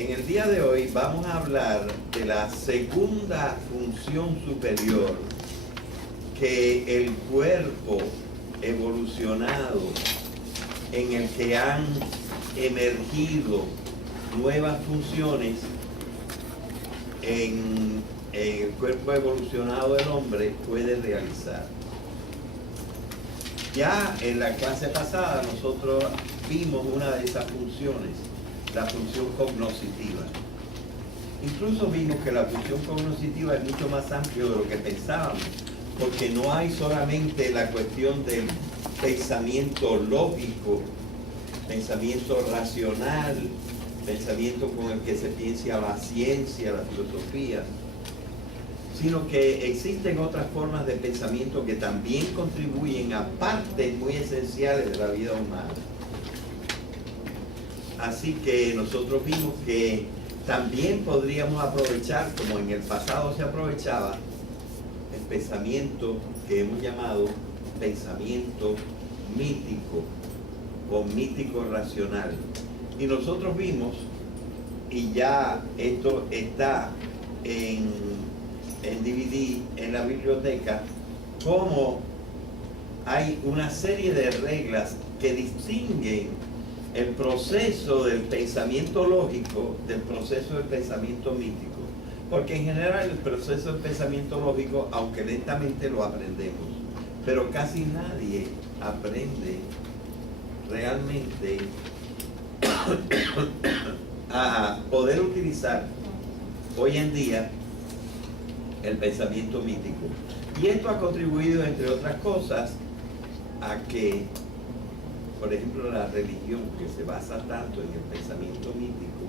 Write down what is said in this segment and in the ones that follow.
En el día de hoy vamos a hablar de la segunda función superior que el cuerpo evolucionado, en el que han emergido nuevas funciones en el cuerpo evolucionado del hombre, puede realizar. Ya en la clase pasada nosotros vimos una de esas funciones, la función cognoscitiva. Incluso vimos que la función cognoscitiva es mucho más amplia de lo que pensábamos, porque no hay solamente la cuestión del pensamiento lógico, pensamiento racional, pensamiento con el que se piensa la ciencia, la filosofía, sino que existen otras formas de pensamiento que también contribuyen a partes muy esenciales de la vida humana. Así que nosotros vimos que también podríamos aprovechar, como en el pasado se aprovechaba, el pensamiento que hemos llamado pensamiento mítico o mítico racional. Y nosotros vimos, y ya esto está en DVD, en la biblioteca, cómo hay una serie de reglas que distinguen el proceso del pensamiento lógico del proceso del pensamiento mítico. Porque en general el proceso del pensamiento lógico, aunque lentamente lo aprendemos, pero casi nadie aprende realmente a poder utilizar hoy en día el pensamiento mítico. Y esto ha contribuido, entre otras cosas, a que, por ejemplo, la religión, que se basa tanto en el pensamiento mítico,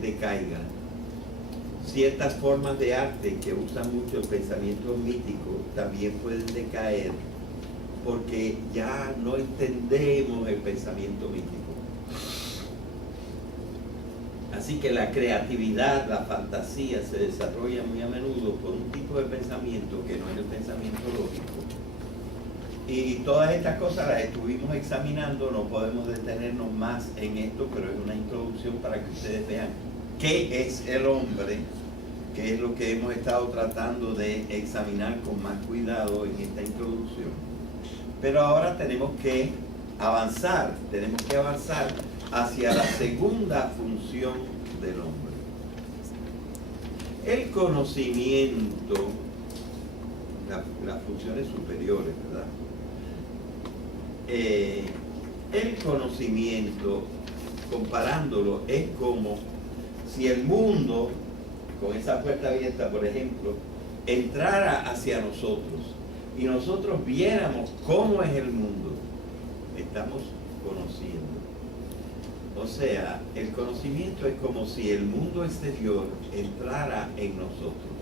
decaiga. Ciertas formas de arte que usan mucho el pensamiento mítico también pueden decaer, porque ya no entendemos el pensamiento mítico. Así que la creatividad, la fantasía se desarrolla muy a menudo por un tipo de pensamiento que no es el pensamiento lógico. Y todas estas cosas las estuvimos examinando, no podemos detenernos más en esto, pero es una introducción para que ustedes vean qué es el hombre, que es lo que hemos estado tratando de examinar con más cuidado en esta introducción. Pero ahora tenemos que avanzar hacia la segunda función del hombre. El conocimiento, las funciones superiores, ¿verdad? El conocimiento, comparándolo, es como si el mundo, con esa puerta abierta, por ejemplo, entrara hacia nosotros y nosotros viéramos cómo es el mundo. Estamos conociendo. O sea, el conocimiento es como si el mundo exterior entrara en nosotros.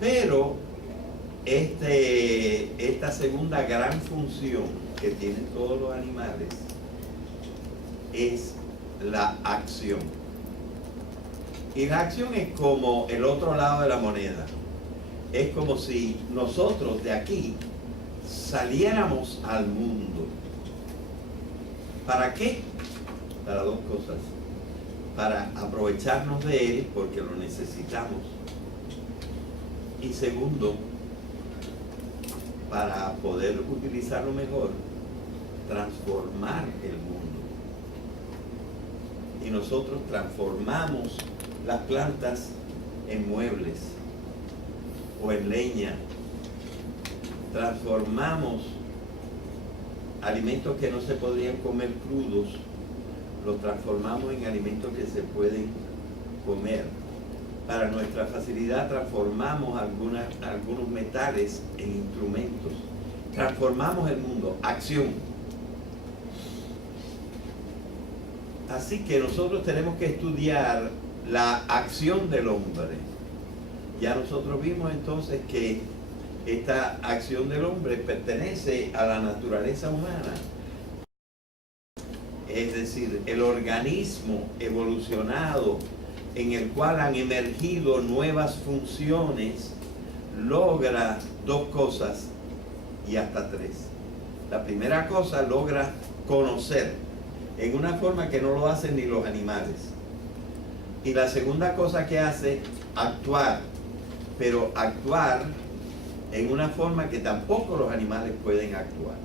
Pero esta segunda gran función que tienen todos los animales es la acción. Y la acción es como el otro lado de la moneda. Es como si nosotros de aquí saliéramos al mundo. ¿Para qué? Para dos cosas. Para aprovecharnos de él, porque lo necesitamos. Y segundo, para poder utilizarlo mejor, transformar el mundo. Y nosotros transformamos las plantas en muebles o en leña. Transformamos alimentos que no se podrían comer crudos, los transformamos en alimentos que se pueden comer. Para nuestra facilidad transformamos algunos metales en instrumentos. Transformamos el mundo. Acción. Así que nosotros tenemos que estudiar la acción del hombre. Ya nosotros vimos entonces que esta acción del hombre pertenece a la naturaleza humana. Es decir, el organismo evolucionado en el cual han emergido nuevas funciones logra dos cosas y hasta tres. La primera cosa, logra conocer. en una forma que no lo hacen ni los animales. Y la segunda cosa que hace, actuar, pero actuar en una forma que tampoco los animales pueden actuar.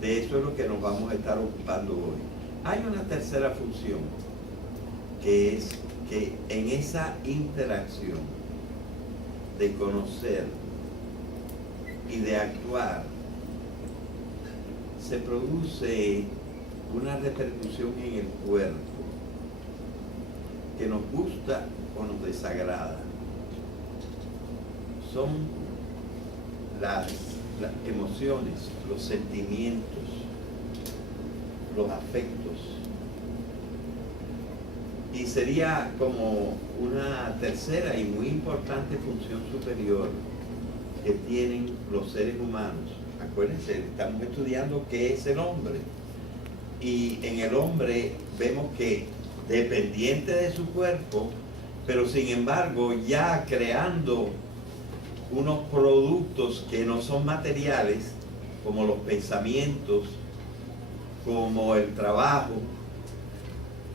De eso es lo que nos vamos a estar ocupando hoy. Hay una tercera función, que es que en esa interacción de conocer y de actuar, se produce una repercusión en el cuerpo que nos gusta o nos desagrada. Son las emociones, los sentimientos, los afectos. Y sería como una tercera y muy importante función superior que tienen los seres humanos. Acuérdense, estamos estudiando qué es el hombre. Y en el hombre vemos que dependiente de su cuerpo, pero sin embargo ya creando unos productos que no son materiales, como los pensamientos, como el trabajo,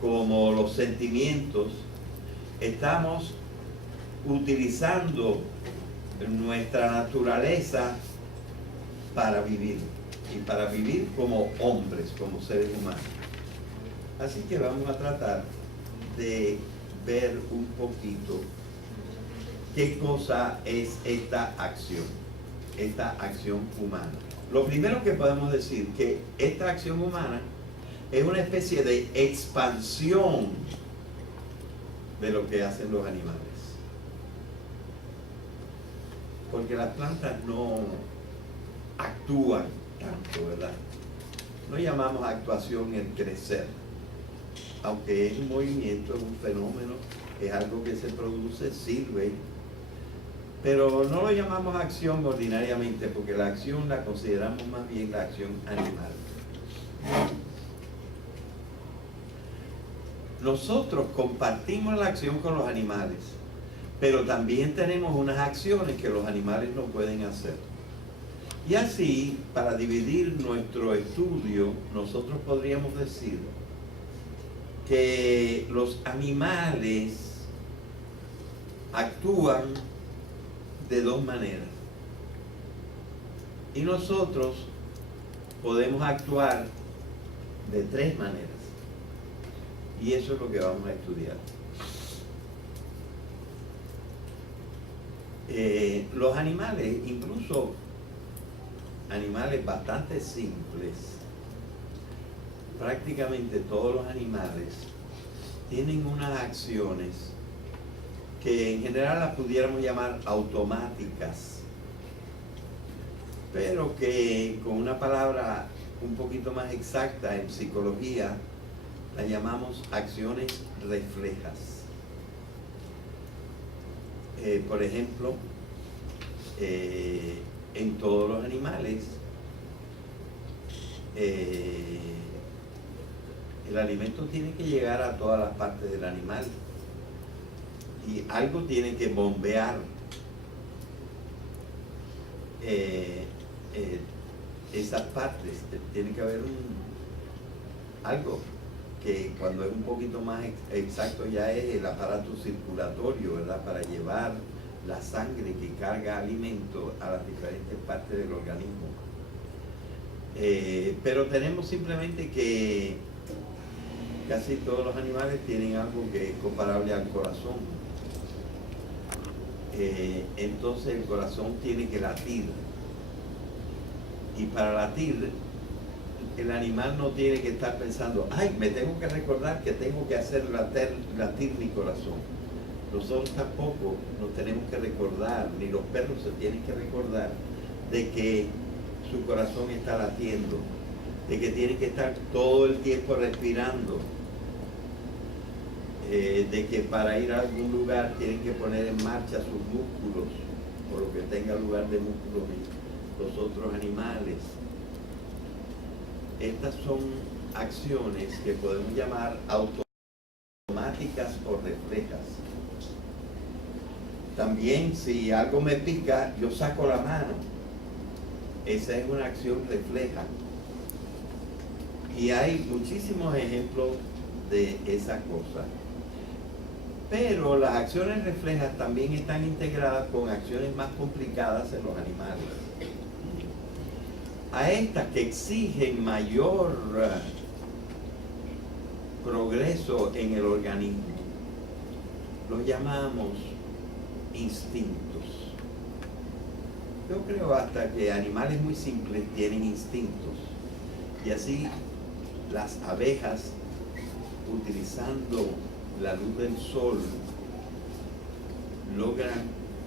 como los sentimientos, estamos utilizando nuestra naturaleza para vivir, y para vivir como hombres, como seres humanos. Así que vamos a tratar de ver un poquito qué cosa es esta acción humana. Lo primero que podemos decir que esta acción humana es una especie de expansión de lo que hacen los animales. Porque las plantas no actúan tanto, ¿verdad? No llamamos actuación el crecer, aunque es un movimiento, es un fenómeno, es algo que se produce, sirve, pero no lo llamamos acción ordinariamente, porque la acción la consideramos más bien la acción animal. Nosotros compartimos la acción con los animales, pero también tenemos unas acciones que los animales no pueden hacer. Y así, para dividir nuestro estudio, nosotros podríamos decir que los animales actúan de dos maneras. Y nosotros podemos actuar de tres maneras. Y eso es lo que vamos a estudiar. Los animales, incluso animales bastante simples, prácticamente todos los animales tienen unas acciones que en general las pudiéramos llamar automáticas, pero que con una palabra un poquito más exacta en psicología la llamamos acciones reflejas. Por ejemplo, en todos los animales el alimento tiene que llegar a todas las partes del animal y algo tiene que bombear esas partes. Tiene que haber algo que cuando es un poquito más exacto ya es el aparato circulatorio, ¿verdad? Para llevar la sangre que carga alimento a las diferentes partes del organismo. Pero tenemos simplemente que casi todos los animales tienen algo que es comparable al corazón. Entonces el corazón tiene que latir. Y para latir, el animal no tiene que estar pensando, ay, me tengo que recordar que tengo que hacer latir mi corazón. Nosotros tampoco nos tenemos que recordar, ni los perros se tienen que recordar de que su corazón está latiendo, de que tienen que estar todo el tiempo respirando, de que para ir a algún lugar tienen que poner en marcha sus músculos, por lo que tenga lugar de músculos en los otros animales. Estas son acciones que podemos llamar automáticas o reflejas. También si algo me pica, yo saco la mano. Esa es una acción refleja. Y hay muchísimos ejemplos de esa cosa. Pero las acciones reflejas también están integradas con acciones más complicadas en los animales. A estas que exigen mayor progreso en el organismo, los llamamos instintos. Yo creo hasta que animales muy simples tienen instintos. Y así las abejas, utilizando la luz del sol, logran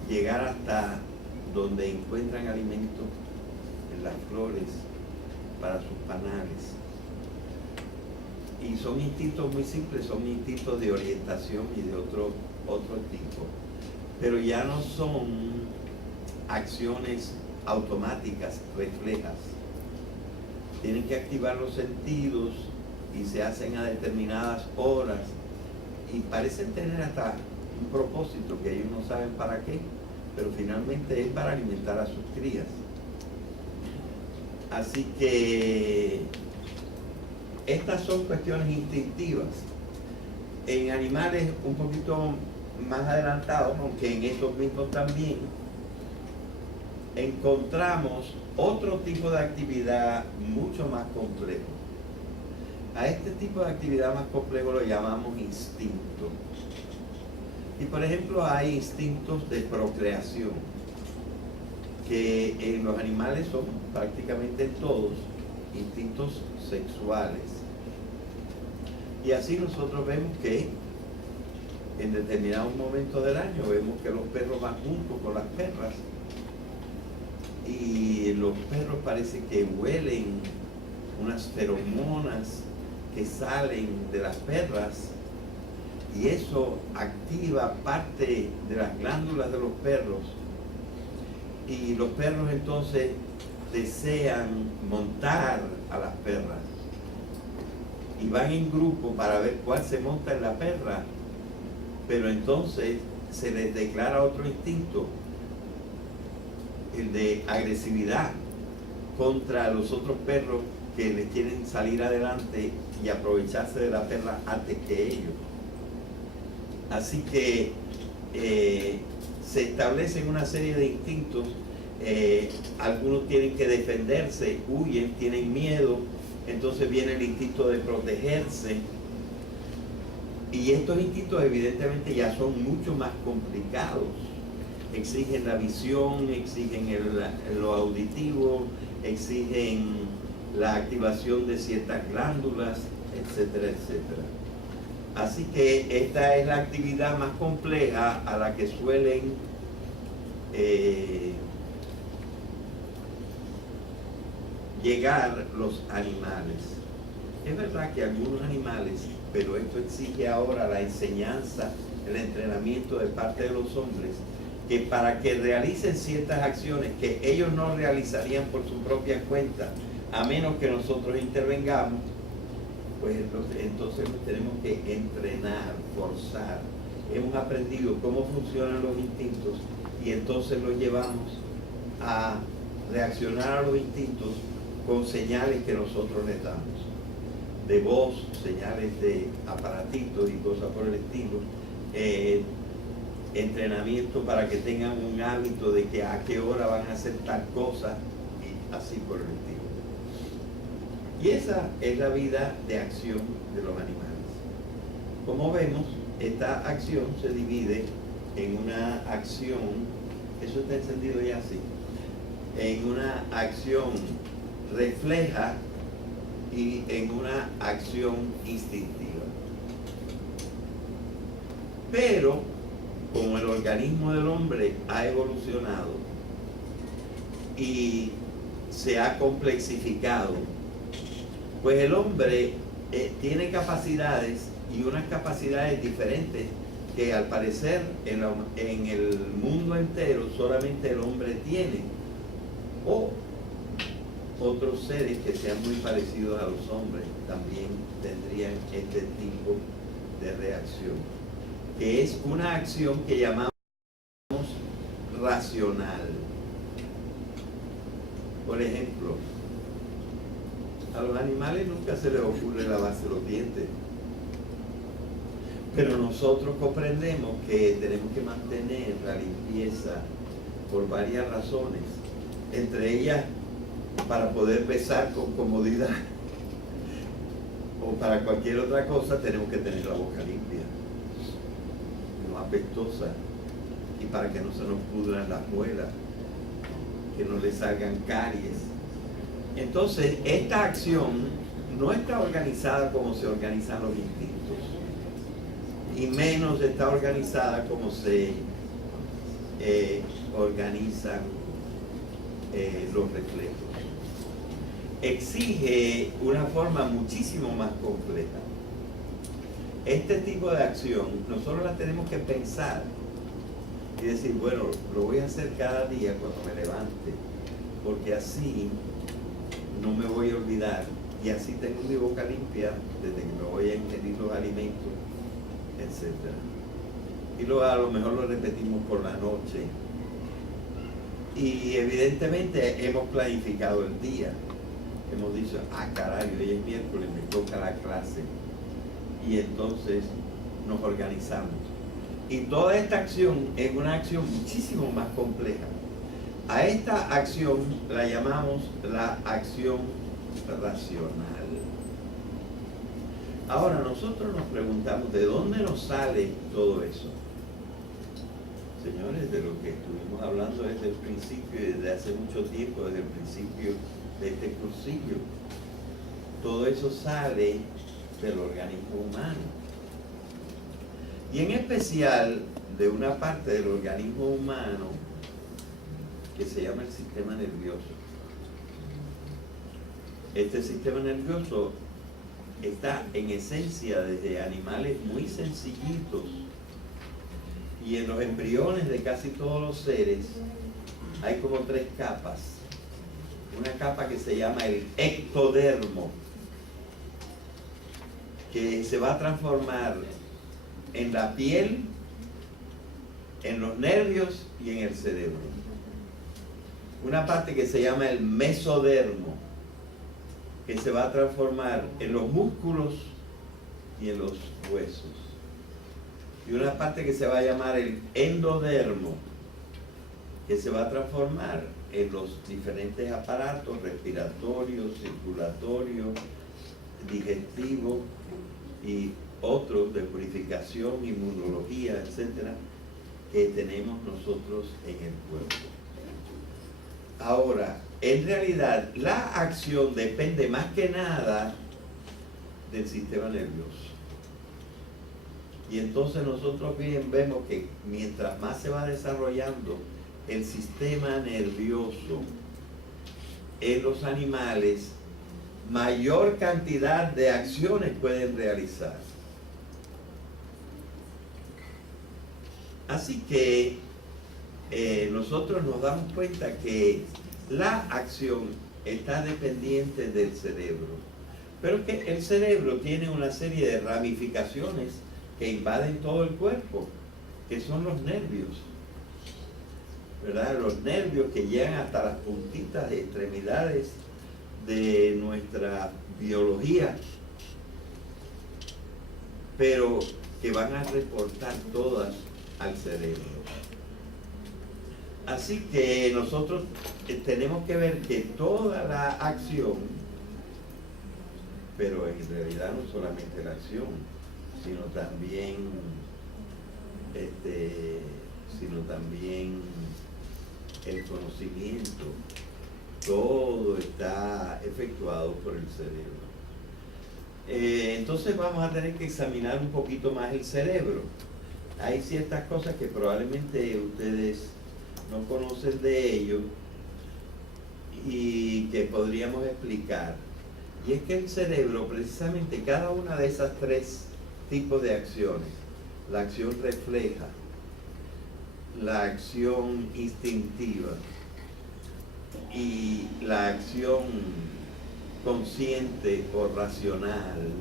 llegar hasta donde encuentran alimento en las flores para sus panales. Y son instintos muy simples, son instintos de orientación y de otro tipo. Pero ya no son acciones automáticas, reflejas. Tienen que activar los sentidos y se hacen a determinadas horas y parecen tener hasta un propósito que ellos no saben para qué, pero finalmente es para alimentar a sus crías. Así que estas son cuestiones instintivas. En animales un poquito más adelantados, aunque en estos mismos también, encontramos otro tipo de actividad mucho más complejo. A este tipo de actividad más complejo lo llamamos instinto. Y por ejemplo hay instintos de procreación, que en los animales son prácticamente todos instintos sexuales. Y así nosotros vemos que en determinados momentos del año vemos que los perros van juntos con las perras y los perros parece que huelen unas feromonas que salen de las perras y eso activa parte de las glándulas de los perros y los perros entonces desean montar a las perras y van en grupo para ver cuál se monta en la perra, pero entonces se les declara otro instinto, el de agresividad contra los otros perros que les quieren salir adelante y aprovecharse de la perra antes que ellos. Así que se establecen una serie de instintos. Algunos tienen que defenderse, huyen, tienen miedo, entonces viene el instinto de protegerse. Y estos instintos evidentemente ya son mucho más complicados. Exigen la visión, exigen lo auditivo, exigen la activación de ciertas glándulas, etcétera, etcétera. Así que esta es la actividad más compleja a la que suelen llegar los animales. Es verdad que algunos animales, pero esto exige ahora la enseñanza, el entrenamiento de parte de los hombres, que para que realicen ciertas acciones que ellos no realizarían por su propia cuenta, a menos que nosotros intervengamos, pues entonces los tenemos que entrenar, forzar. Hemos aprendido cómo funcionan los instintos y entonces los llevamos a reaccionar a los instintos con señales que nosotros les damos, de voz, señales de aparatitos y cosas por el estilo, entrenamiento para que tengan un hábito de que a qué hora van a hacer tal cosa y así por el estilo. Y esa es la vida de acción de los animales. Como vemos, esta acción se divide en una acción, eso está encendido ya así, en una acción refleja y en una acción instintiva. Pero, como el organismo del hombre ha evolucionado y se ha complexificado, pues el hombre tiene capacidades y unas capacidades diferentes que al parecer en el mundo entero solamente el hombre tiene, o otros seres que sean muy parecidos a los hombres también tendrían este tipo de reacción, que es una acción que llamamos racional. Por ejemplo, A los animales nunca se les ocurre lavarse los dientes. Pero nosotros comprendemos que tenemos que mantener la limpieza por varias razones. Entre ellas, para poder besar con comodidad. O para cualquier otra cosa tenemos que tener la boca limpia, no apestosa. Y para que no se nos pudran las muelas, que no le salgan caries. Entonces, esta acción no está organizada como se organizan los instintos, y menos está organizada como se organizan los reflejos. Exige una forma muchísimo más compleja. Este tipo de acción nosotros la tenemos que pensar y decir, bueno, lo voy a hacer cada día cuando me levante, porque así no me voy a olvidar y así tengo mi boca limpia desde que me voy a ingerir los alimentos, etc. Y luego a lo mejor lo repetimos por la noche. Y evidentemente hemos planificado el día. Hemos dicho, caray, hoy es miércoles, me toca la clase. Y entonces nos organizamos. Y toda esta acción es una acción muchísimo más compleja. A esta acción la llamamos la acción racional. Ahora nosotros nos preguntamos, ¿de dónde nos sale todo eso? Señores, de lo que estuvimos hablando desde el principio y desde hace mucho tiempo, desde el principio de este cursillo. Todo eso sale del organismo humano. Y en especial de una parte del organismo humano que se llama el sistema nervioso. Este sistema nervioso está en esencia desde animales muy sencillitos, y en los embriones de casi todos los seres hay como 3 capas. Una capa que se llama el ectodermo, que se va a transformar en la piel, en los nervios y en el cerebro. Una parte que se llama el mesodermo, que se va a transformar en los músculos y en los huesos. Y una parte que se va a llamar el endodermo, que se va a transformar en los diferentes aparatos respiratorios, circulatorios, digestivos y otros de purificación, inmunología, etcétera, que tenemos nosotros en el cuerpo. Ahora, en realidad, la acción depende más que nada del sistema nervioso. Y entonces nosotros bien vemos que mientras más se va desarrollando el sistema nervioso en los animales, mayor cantidad de acciones pueden realizar. Así que nosotros nos damos cuenta que la acción está dependiente del cerebro, pero que el cerebro tiene una serie de ramificaciones que invaden todo el cuerpo, que son los nervios, ¿verdad? Los nervios que llegan hasta las puntitas de extremidades de nuestra biología, pero que van a reportar todas al cerebro. Así que nosotros tenemos que ver que toda la acción, pero en realidad no solamente la acción, sino también el conocimiento, todo está efectuado por el cerebro. Entonces vamos a tener que examinar un poquito más el cerebro. Hay ciertas cosas que probablemente ustedes no conocen de ello y que podríamos explicar. Y es que el cerebro, precisamente cada una de esas 3 tipos de acciones, la acción refleja, la acción instintiva y la acción consciente o racional,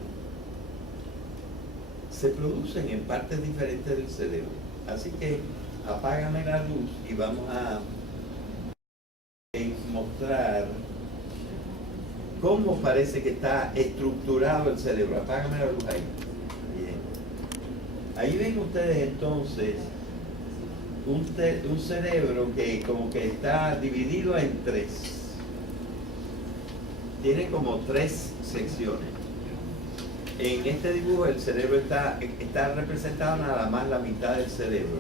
se producen en partes diferentes del cerebro. Así que apágame la luz y vamos a mostrar cómo parece que está estructurado el cerebro. Apágame la luz ahí. Bien. Ahí ven ustedes entonces un cerebro que como que está dividido en tres. Tiene como tres secciones. En este dibujo el cerebro está representado nada más la mitad del cerebro.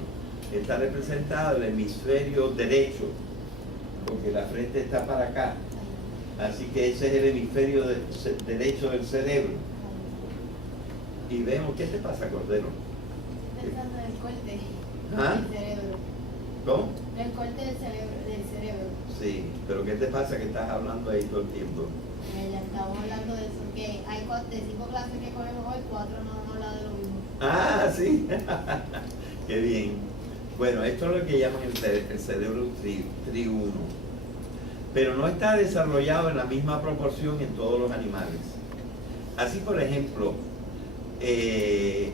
Está representado el hemisferio derecho, porque la frente está para acá. Así que ese es el hemisferio derecho del cerebro. Y vemos, ¿qué te pasa, Cordero? Pensando en el corte ¿Ah? del cerebro. ¿Cómo? El corte del cerebro. Sí, pero ¿qué te pasa que estás hablando ahí todo el tiempo? Ya estamos hablando de eso, que hay de 5 clases que cogemos hoy, 4 no han hablado de lo mismo. Ah, sí. Qué bien. Bueno, esto es lo que llaman el cerebro triuno. Pero no está desarrollado en la misma proporción en todos los animales. Así, por ejemplo,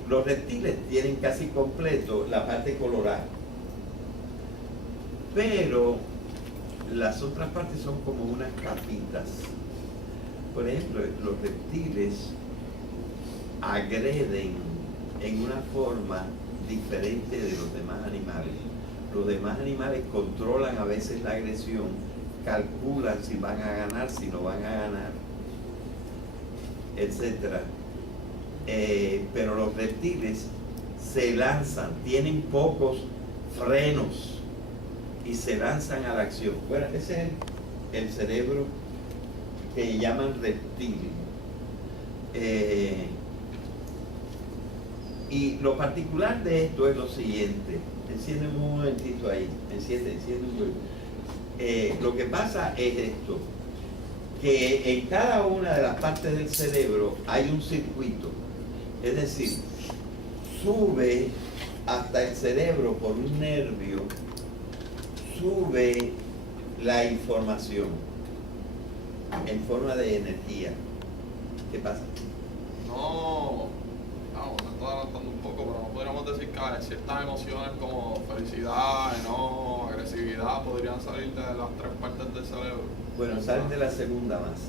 los reptiles tienen casi completo la parte colorada. Pero las otras partes son como unas capitas. Por ejemplo, los reptiles agreden en una forma diferente de los demás animales. Los demás animales controlan a veces la agresión, calculan si van a ganar, si no van a ganar, etc. Pero los reptiles se lanzan, tienen pocos frenos y se lanzan a la acción. Bueno, ese es el cerebro que llaman reptil. Y lo particular de esto es lo siguiente. Enciende un momentito ahí. Enciende un poquito. Lo que pasa es esto, que en cada una de las partes del cerebro hay un circuito. Es decir, sube hasta el cerebro por un nervio, sube la información en forma de energía. ¿Qué pasa? No, me estoy adelantando un poco, pero no podríamos decir que ciertas emociones como felicidad, enojo, agresividad podrían salir de las tres partes del cerebro. Bueno, salen de la segunda más.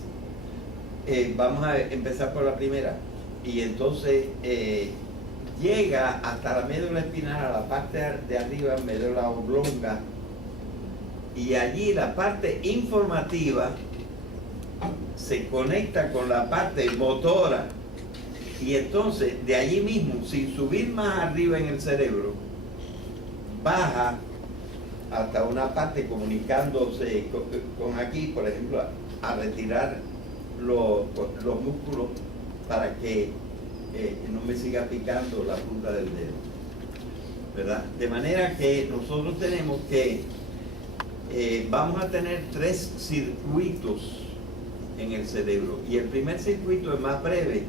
Vamos a empezar por la primera. Y entonces llega hasta la médula espinal, a la parte de arriba, médula oblonga, y allí la parte informativa se conecta con la parte motora, y entonces de allí mismo, sin subir más arriba en el cerebro, baja hasta una parte comunicándose con aquí, por ejemplo, a retirar los músculos para que no me siga picando la punta del dedo, ¿verdad? De manera que nosotros tenemos que vamos a tener tres circuitos en el cerebro, y el primer circuito es más breve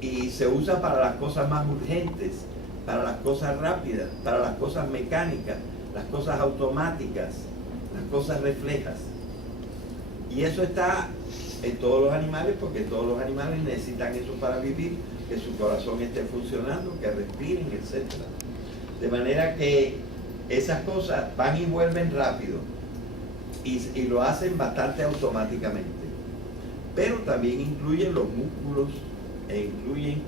y se usa para las cosas más urgentes, para las cosas rápidas, para las cosas mecánicas, las cosas automáticas, las cosas reflejas. Y eso está en todos los animales, porque todos los animales necesitan eso para vivir, que su corazón esté funcionando, que respiren, etc. De manera que esas cosas van y vuelven rápido y lo hacen bastante automáticamente. Pero también incluyen los músculos e incluyen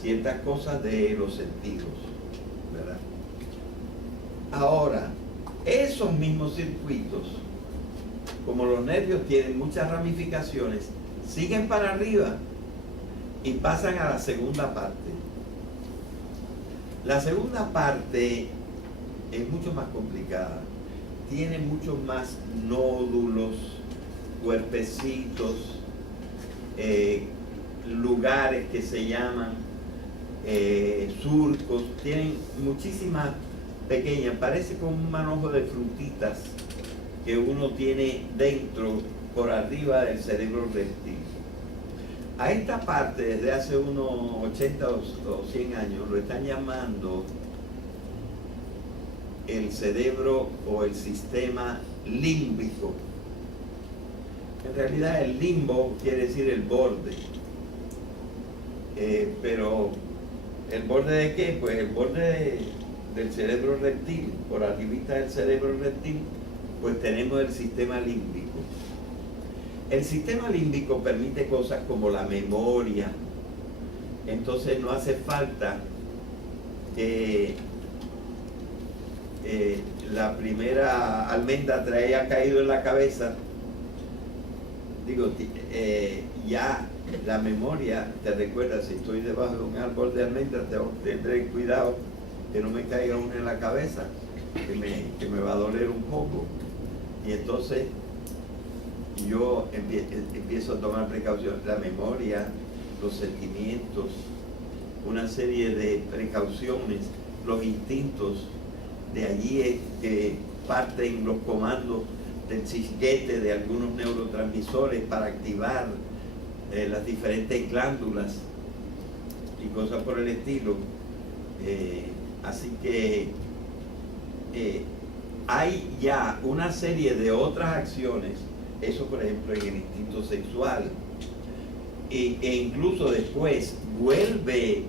ciertas cosas de los sentidos, ¿verdad? Ahora, esos mismos circuitos, como los nervios tienen muchas ramificaciones, siguen para arriba y pasan a la segunda parte. La segunda parte es mucho más complicada, tiene muchos más nódulos, cuerpecitos, lugares que se llaman surcos, tienen muchísimas pequeñas, parece como un manojo de frutitas que uno tiene dentro, por arriba del cerebro reptil. A esta parte, desde hace unos 80 o 100 años, lo están llamando el cerebro o el sistema límbico. En realidad el limbo quiere decir el borde. Pero ¿el borde de qué? Pues el borde del cerebro reptil, por arribita del cerebro reptil, pues tenemos el sistema límbico. El sistema límbico permite cosas como la memoria, entonces no hace falta que la primera almendra te haya caído en la cabeza. Digo, ya la memoria te recuerda, si estoy debajo de un árbol de almendra, tendré cuidado que no me caiga una en la cabeza, que me va a doler un poco. Y entonces yo empiezo a tomar precaución, la memoria, los sentimientos, una serie de precauciones, los instintos, de allí es que parten los comandos del chisguete de algunos neurotransmisores para activar las diferentes glándulas y cosas por el estilo. Así que hay ya una serie de otras acciones, eso por ejemplo en el instinto sexual, e incluso después vuelve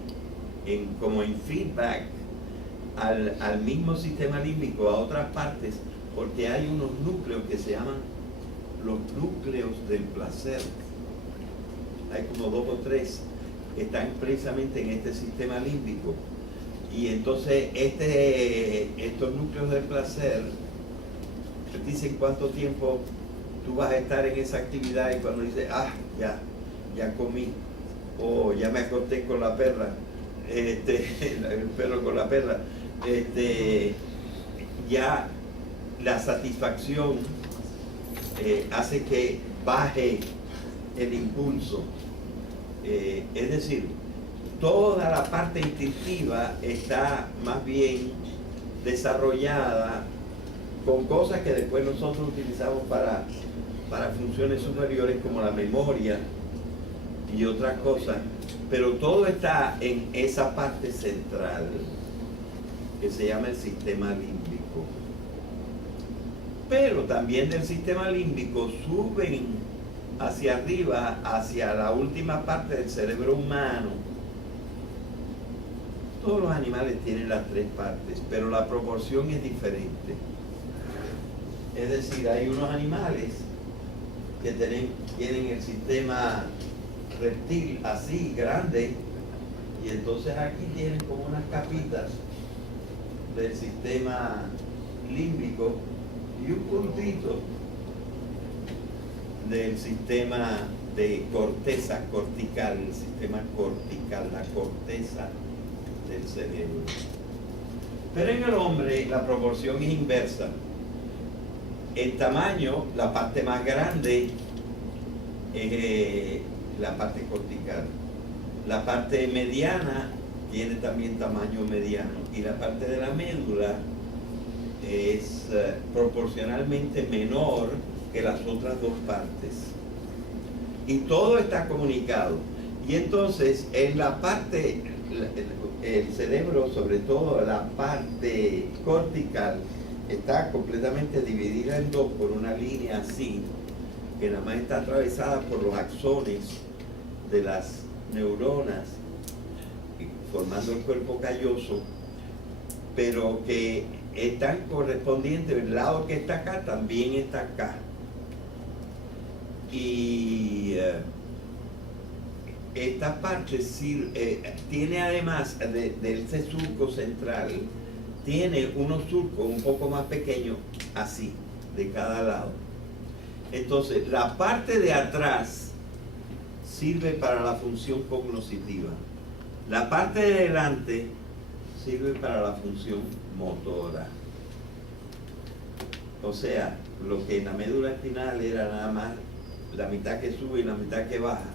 como en feedback al mismo sistema límbico, a otras partes, porque hay unos núcleos que se llaman los núcleos del placer. Hay como 2 o 3 que están precisamente en este sistema límbico. Y entonces estos núcleos del placer te dicen cuánto tiempo tú vas a estar en esa actividad, y cuando dices, ya comí, o ya me acosté con la perra, el perro con la perra, ya la satisfacción hace que baje el impulso. Es decir, toda la parte instintiva está más bien desarrollada con cosas que después nosotros utilizamos para funciones superiores como la memoria y otras cosas, pero todo está en esa parte central que se llama el sistema límbico. Pero también del sistema límbico suben hacia arriba, hacia la última parte del cerebro humano. Todos los animales tienen las 3 partes, pero la proporción es diferente. Es decir, hay unos animales que tienen el sistema reptil así, grande, y entonces aquí tienen como unas capitas del sistema límbico y un puntito del sistema de corteza cortical, el sistema cortical, la corteza del cerebro. Pero en el hombre la proporción es inversa. En tamaño, la parte más grande es la parte cortical. La parte mediana tiene también tamaño mediano, y la parte de la médula es proporcionalmente menor que las otras 2 partes. Y todo está comunicado. Y entonces en la parte, el cerebro, sobre todo la parte cortical, está completamente dividida en 2 por una línea así, que nada más está atravesada por los axones de las neuronas, formando el cuerpo calloso, pero que están correspondientes, el lado que está acá también está acá. Y esta parte tiene, además de ese surco central, tiene unos surcos un poco más pequeños, así, de cada lado. Entonces, la parte de atrás sirve para la función cognitiva. La parte de delante sirve para la función motora. O sea, lo que en la médula espinal era nada más la mitad que sube y la mitad que baja,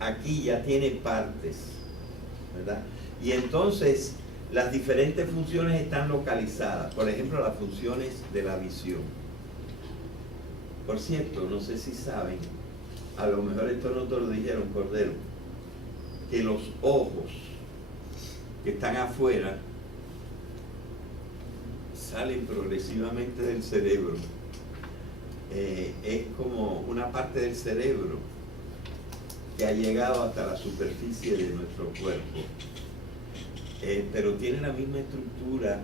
aquí ya tiene partes, ¿verdad? Y entonces las diferentes funciones están localizadas. Por ejemplo, las funciones de la visión. Por cierto, no sé si saben, a lo mejor esto no te lo dijeron, Cordero, que los ojos que están afuera salen progresivamente del cerebro. Es como una parte del cerebro que ha llegado hasta la superficie de nuestro cuerpo, pero tiene la misma estructura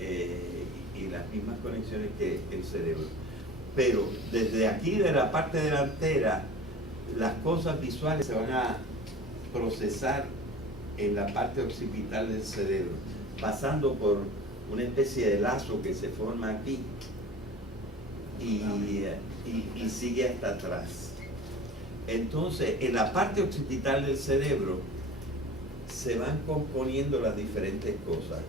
y las mismas conexiones que el cerebro. pero desde aquí de la parte delantera las cosas visuales se van a procesar en la parte occipital del cerebro, pasando por una especie de lazo que se forma aquí y sigue hasta atrás. Entonces, en la parte occipital del cerebro se van componiendo las diferentes cosas: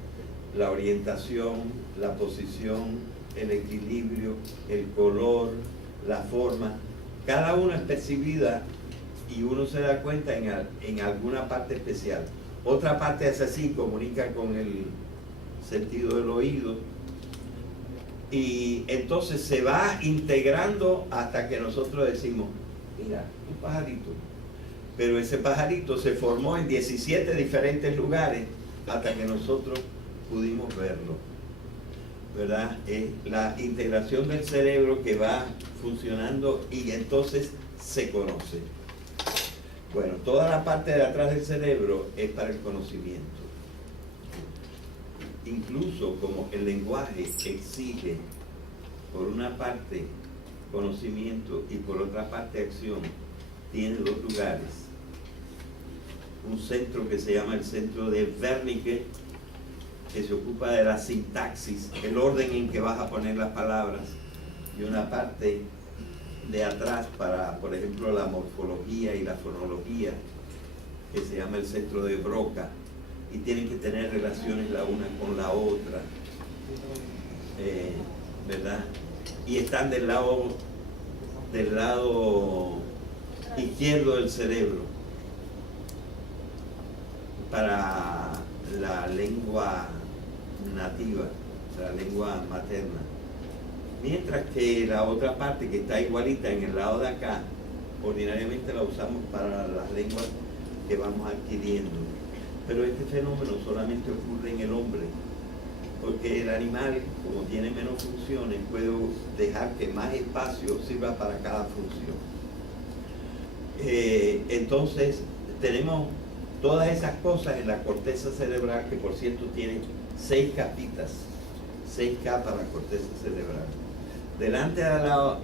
la orientación, la posición, el equilibrio, el color, la forma. Cada una es percibida y uno se da cuenta en alguna parte especial. Otra parte es así, comunica con el sentido del oído. Y entonces se va integrando hasta que nosotros decimos, mira, un pajarito. Pero ese pajarito se formó en 17 diferentes lugares hasta que nosotros pudimos verlo, ¿verdad? Es la integración del cerebro que va funcionando y entonces se conoce. Bueno, toda la parte de atrás del cerebro es para el conocimiento. Incluso como el lenguaje exige por una parte conocimiento y por otra parte acción, tiene dos lugares. Un centro que se llama el centro de Wernicke, que se ocupa de la sintaxis, el orden en que vas a poner las palabras, y una parte de atrás para, por ejemplo, la morfología y la fonología, que se llama el centro de Broca, y tienen que tener relaciones la una con la otra, ¿verdad? Y están del lado izquierdo del cerebro para la lengua nativa, la lengua materna. Mientras que la otra parte que está igualita en el lado de acá, ordinariamente la usamos para las lenguas que vamos adquiriendo. Pero este fenómeno solamente ocurre en el hombre, porque el animal, como tiene menos funciones, puede dejar que más espacio sirva para cada función. Entonces, tenemos todas esas cosas en la corteza cerebral, que por cierto tiene 6 capitas, 6 capas la corteza cerebral. Delante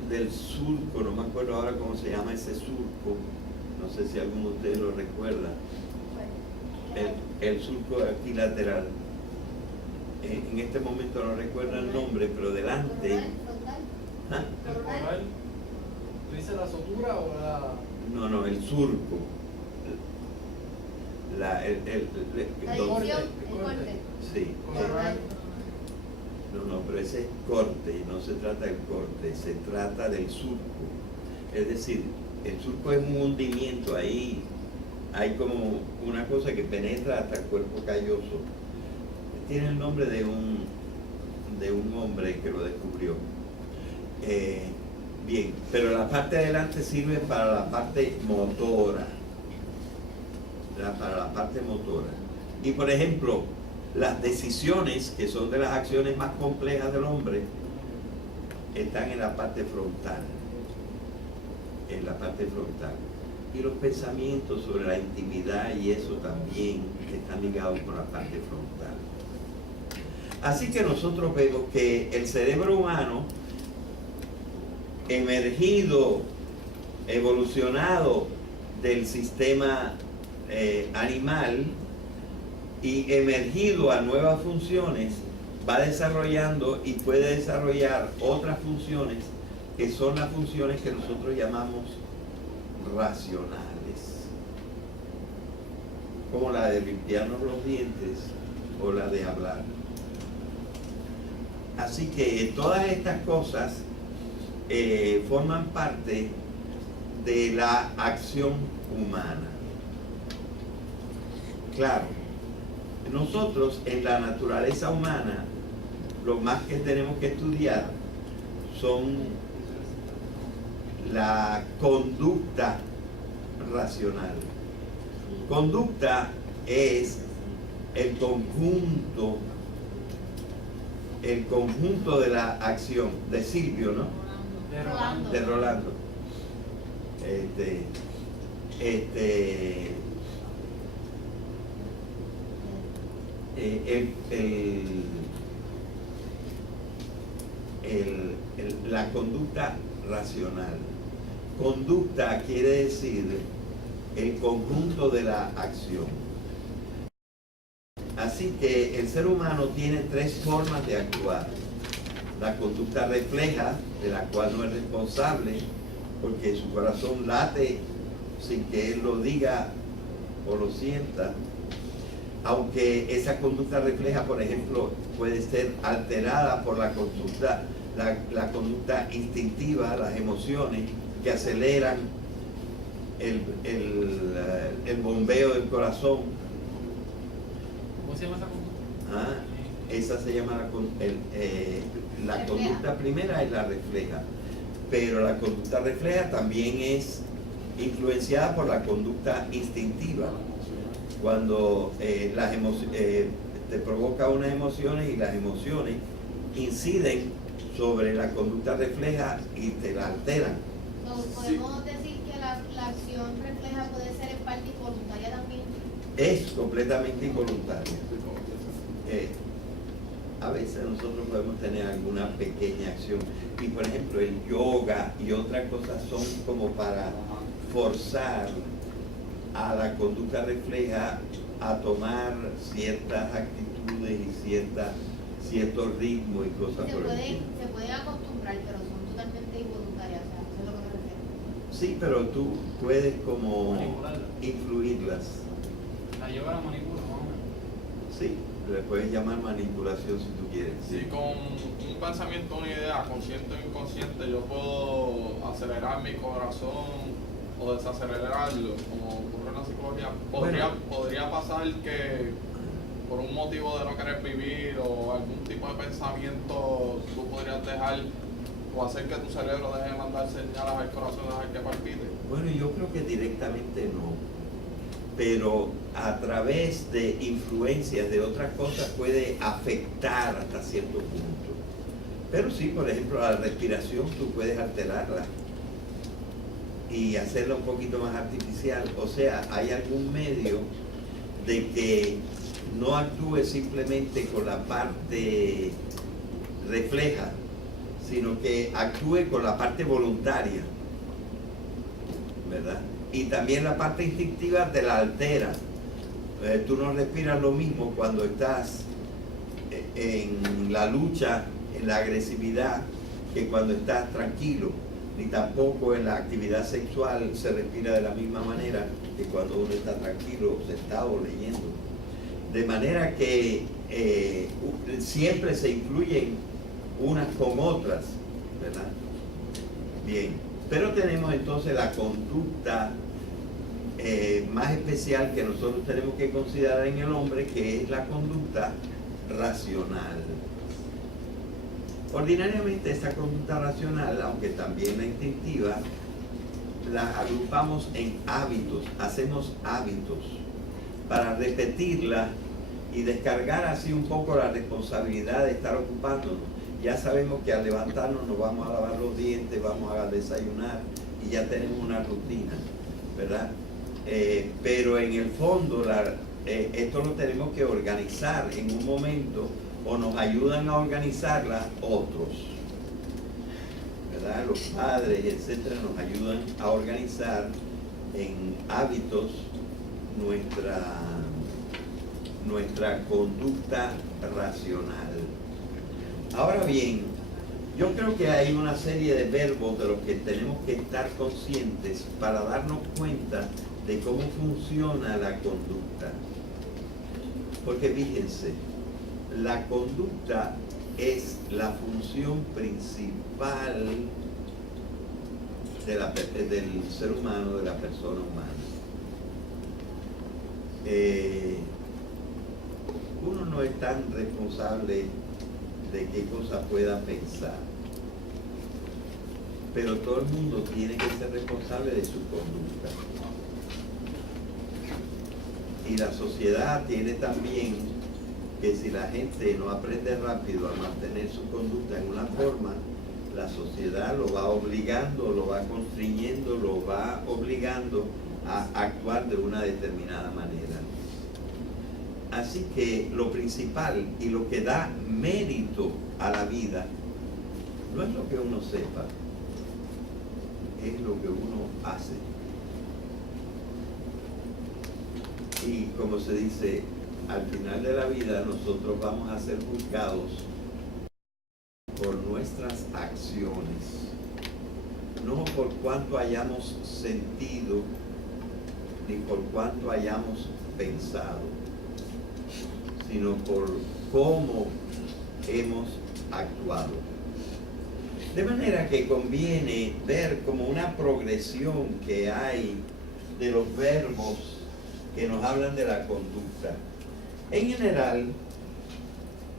del surco, no me acuerdo ahora cómo se llama ese surco, no sé si alguno de ustedes lo recuerda, el surco equilateral. En este momento no recuerdo el nombre, pero delante... ¿Ah? ¿Tú dices la sutura o la...? No, el surco. La donde- división, el corte. Sí. No, pero ese es corte, no se trata del corte, se trata del surco. Es decir, el surco es un hundimiento, ahí hay como una cosa que penetra hasta el cuerpo calloso. Tiene el nombre de un hombre que lo descubrió. Bien, pero la parte de adelante sirve para la parte motora. Para la parte motora. Y por ejemplo, las decisiones, que son de las acciones más complejas del hombre, están en la parte frontal. En la parte frontal. Y los pensamientos sobre la intimidad y eso también están ligados con la parte frontal. Así que nosotros vemos que el cerebro humano, emergido, evolucionado del sistema animal y emergido a nuevas funciones, va desarrollando y puede desarrollar otras funciones que son las funciones que nosotros llamamos racionales, como la de limpiarnos los dientes o la de hablar. Así que todas estas cosas forman parte de la acción humana. Claro, nosotros en la naturaleza humana, lo más que tenemos que estudiar son la conducta racional. Conducta es el conjunto de la acción de Silvio, ¿no? Rolando. De Rolando. la conducta racional. Conducta quiere decir el conjunto de la acción. Así que el ser humano tiene tres formas de actuar. La conducta refleja, de la cual no es responsable, porque su corazón late sin que él lo diga o lo sienta. Aunque esa conducta refleja, por ejemplo, puede ser alterada por la conducta instintiva, las emociones que aceleran el bombeo del corazón. ¿Cómo se llama esa conducta? Esa se llama la conducta primera, es la refleja. Pero la conducta refleja también es influenciada por la conducta instintiva. Cuando te provoca unas emociones y las emociones inciden sobre la conducta refleja y te la alteran. ¿Podemos decir que la acción refleja puede ser en parte involuntaria también? Es completamente involuntaria. A veces nosotros podemos tener alguna pequeña acción. Y por ejemplo el yoga y otras cosas son como para forzar a la conducta refleja a tomar ciertas actitudes y cierto ritmo y cosas por el estilo. Se pueden acostumbrar, pero son totalmente involuntarias, o sea, eso es lo que me refiero. Sí, pero tú puedes como Manipularlas. influirlas. La yoga la manipula, más o menos. Sí, le puedes llamar manipulación si tú quieres. Si con un pensamiento, una idea, consciente o inconsciente, yo puedo acelerar mi corazón o desacelerarlo, como ocurre en la psicología, podría pasar que por un motivo de no querer vivir o algún tipo de pensamiento tú podrías dejar o hacer que tu cerebro deje de mandar señales al corazón, dejar que palpite. Bueno, yo creo que directamente no, pero a través de influencias de otras cosas puede afectar hasta cierto punto. Pero sí, por ejemplo, la respiración tú puedes alterarla y hacerla un poquito más artificial. O sea, hay algún medio de que no actúe simplemente con la parte refleja, sino que actúe con la parte voluntaria, ¿verdad? Y también la parte instintiva te la altera. Tú no respiras lo mismo cuando estás en la lucha, en la agresividad, que cuando estás tranquilo. Ni tampoco en la actividad sexual se respira de la misma manera que cuando uno está tranquilo, sentado, leyendo. De manera que siempre se influyen unas con otras, ¿verdad? Bien, pero tenemos entonces la conducta más especial que nosotros tenemos que considerar en el hombre, que es la conducta racional. Ordinariamente esta conducta racional, aunque también la instintiva, la agrupamos en hábitos, hacemos hábitos para repetirla y descargar así un poco la responsabilidad de estar ocupándonos. Ya sabemos que al levantarnos nos vamos a lavar los dientes, vamos a desayunar y ya tenemos una rutina, ¿verdad? Pero en el fondo esto lo tenemos que organizar en un momento, o nos ayudan a organizarla otros, ¿verdad? Los padres, etcétera, nos ayudan a organizar en hábitos nuestra conducta racional. Ahora bien, yo creo que hay una serie de verbos de los que tenemos que estar conscientes para darnos cuenta de cómo funciona la conducta. Porque fíjense, la conducta es la función principal del ser humano, de la persona humana. Uno no es tan responsable de qué cosa pueda pensar, pero todo el mundo tiene que ser responsable de su conducta. Y la sociedad tiene también que, si la gente no aprende rápido a mantener su conducta en una forma, la sociedad lo va obligando, lo va constriñendo, lo va obligando a actuar de una determinada manera. Así que lo principal y lo que da mérito a la vida no es lo que uno sepa, es lo que uno hace. Y como se dice, al final de la vida nosotros vamos a ser juzgados por nuestras acciones, no por cuánto hayamos sentido ni por cuánto hayamos pensado, sino por cómo hemos actuado. De manera que conviene ver como una progresión que hay de los verbos que nos hablan de la conducta. En general,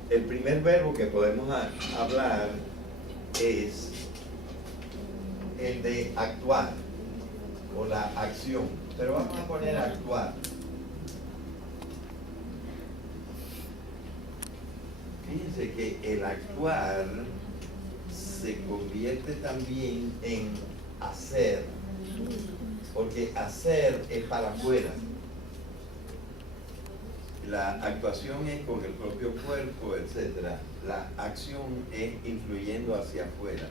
el primer verbo que podemos hablar es el de actuar o la acción, pero vamos a poner actuar. Fíjense que el actuar se convierte también en hacer, porque hacer es para afuera. La actuación es con el propio cuerpo, etc. La acción es influyendo hacia afuera.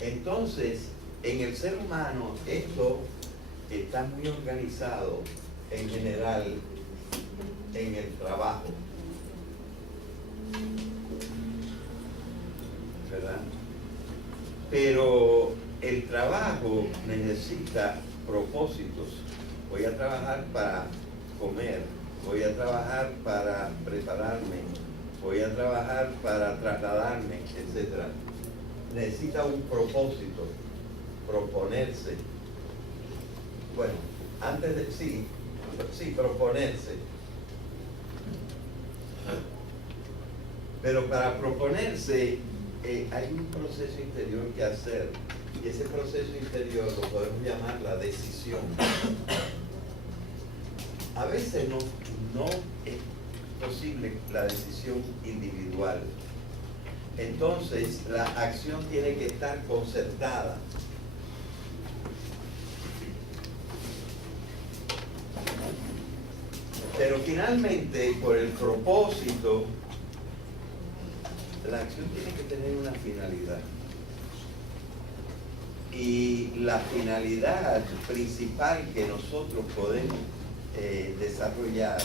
Entonces, en el ser humano esto está muy organizado en general en el trabajo, ¿verdad? Pero el trabajo necesita propósitos. Voy a trabajar para comer, voy a trabajar para prepararme, voy a trabajar para trasladarme, etc. Necesita un propósito, proponerse. Bueno, antes de sí, proponerse. Pero para proponerse hay un proceso interior que hacer, y ese proceso interior lo podemos llamar la decisión. A veces no es posible la decisión individual. Entonces la acción tiene que estar concertada. Pero finalmente, por el propósito, la acción tiene que tener una finalidad. Y la finalidad principal que nosotros podemos desarrollar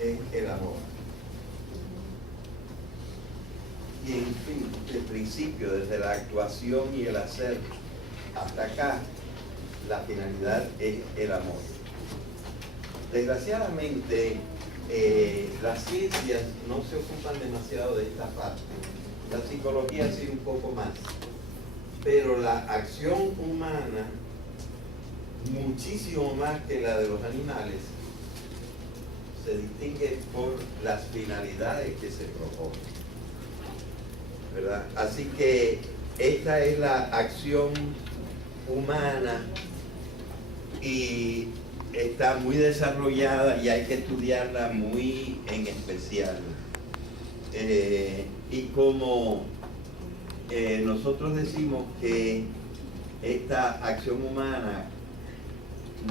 es el amor. Y en fin, desde el principio, desde la actuación y el hacer hasta acá, la finalidad es el amor. Desgraciadamente, las ciencias no se ocupan demasiado de esta parte. La psicología sí un poco más. Pero la acción humana, muchísimo más que la de los animales, se distingue por las finalidades que se proponen, ¿verdad? Así que esta es la acción humana y está muy desarrollada y hay que estudiarla muy en especial. Y como nosotros decimos que esta acción humana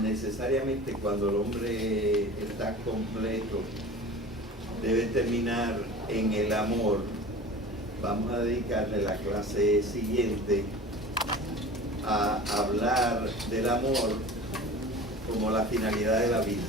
necesariamente cuando el hombre está completo debe terminar en el amor, vamos a dedicarle la clase siguiente a hablar del amor como la finalidad de la vida.